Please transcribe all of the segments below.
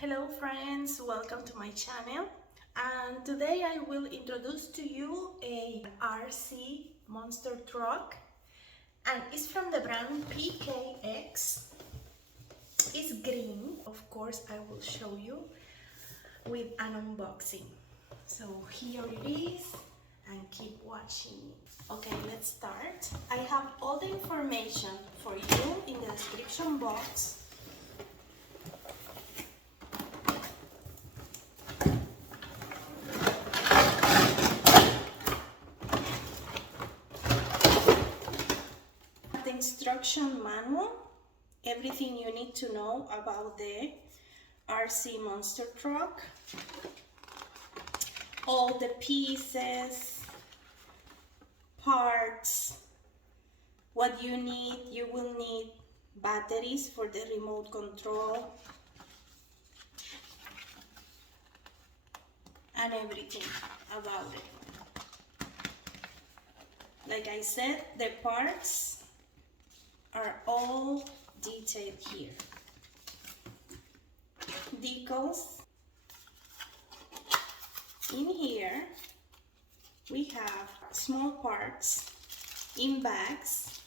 Hello friends, welcome to my channel, and today I will introduce to you a RC monster truck, and it's from the brand PKX. It's green. Of course I will show you with an unboxing. So here it is, and keep watching. Okay, let's start. I have all the information for you in the description box. The instruction manual, everything you need to know about the RC monster truck, all the pieces, parts, what you need. You will need batteries for the remote control and everything about it. Like I said, the parts are all detailed here. Decals. In here we have small parts in bags,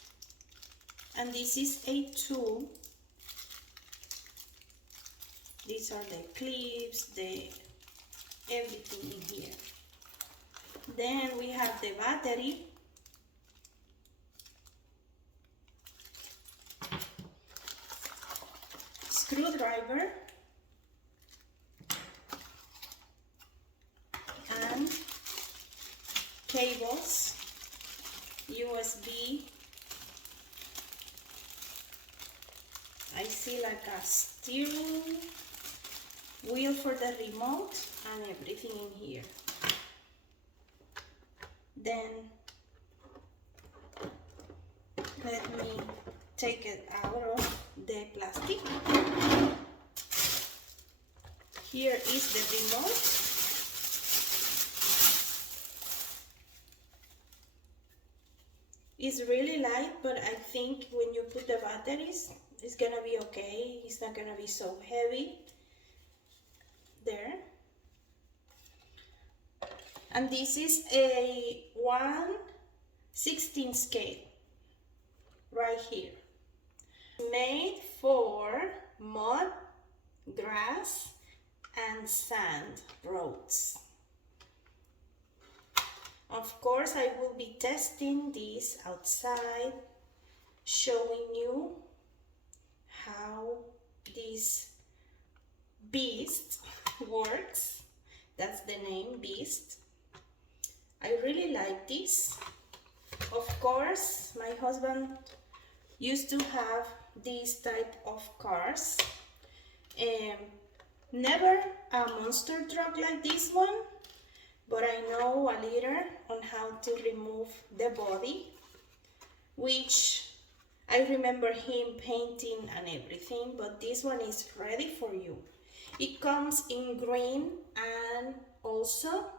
and this is a tool. These are the clips, the everything in here. Then we have the battery, screwdriver, and cables, USB. I see like a steering wheel for the remote and everything in here. Then let me take it out of the plastic. Here is the remote. It's really light, but I think when you put the batteries, it's gonna be okay. It's not gonna be so heavy. There. And this is a 1/16 scale right here. Made for mud, grass, and sand roads. Of course, I will be testing this outside, showing you how this beast works. That's the name, beast. I really like this. Of course, my husband used to have this type of cars. Never a monster truck like this one, but I know a little on how to remove the body, which I remember him painting and everything, but this one is ready for you. It comes in green and also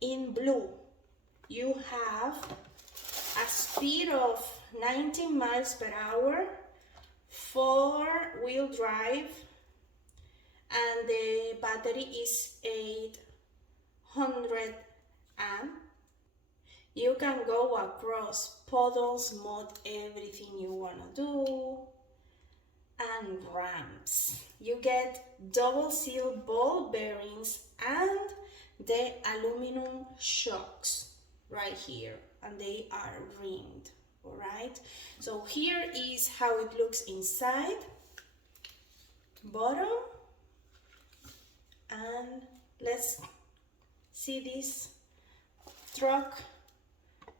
in blue. You have a speed of 19 miles per hour, 4-wheel drive, and the battery is 800 amp. You can go across puddles, mud, everything you wanna do, and ramps. You get double seal ball bearings and the aluminum shocks right here, and they are ringed. All right, so here is how it looks inside, bottom, and let's see this truck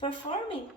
performing.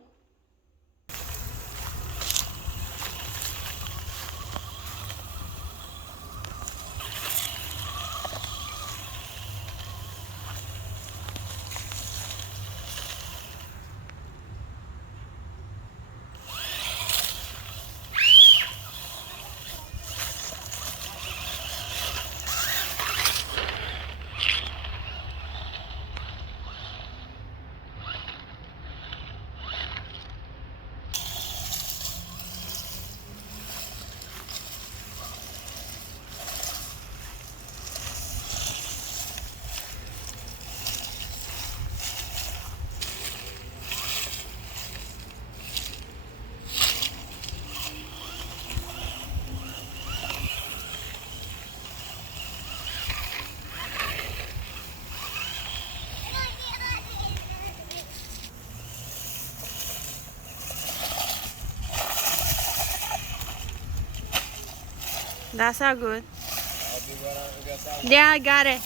That's all good. I'll do what I got that. Yeah, I got it.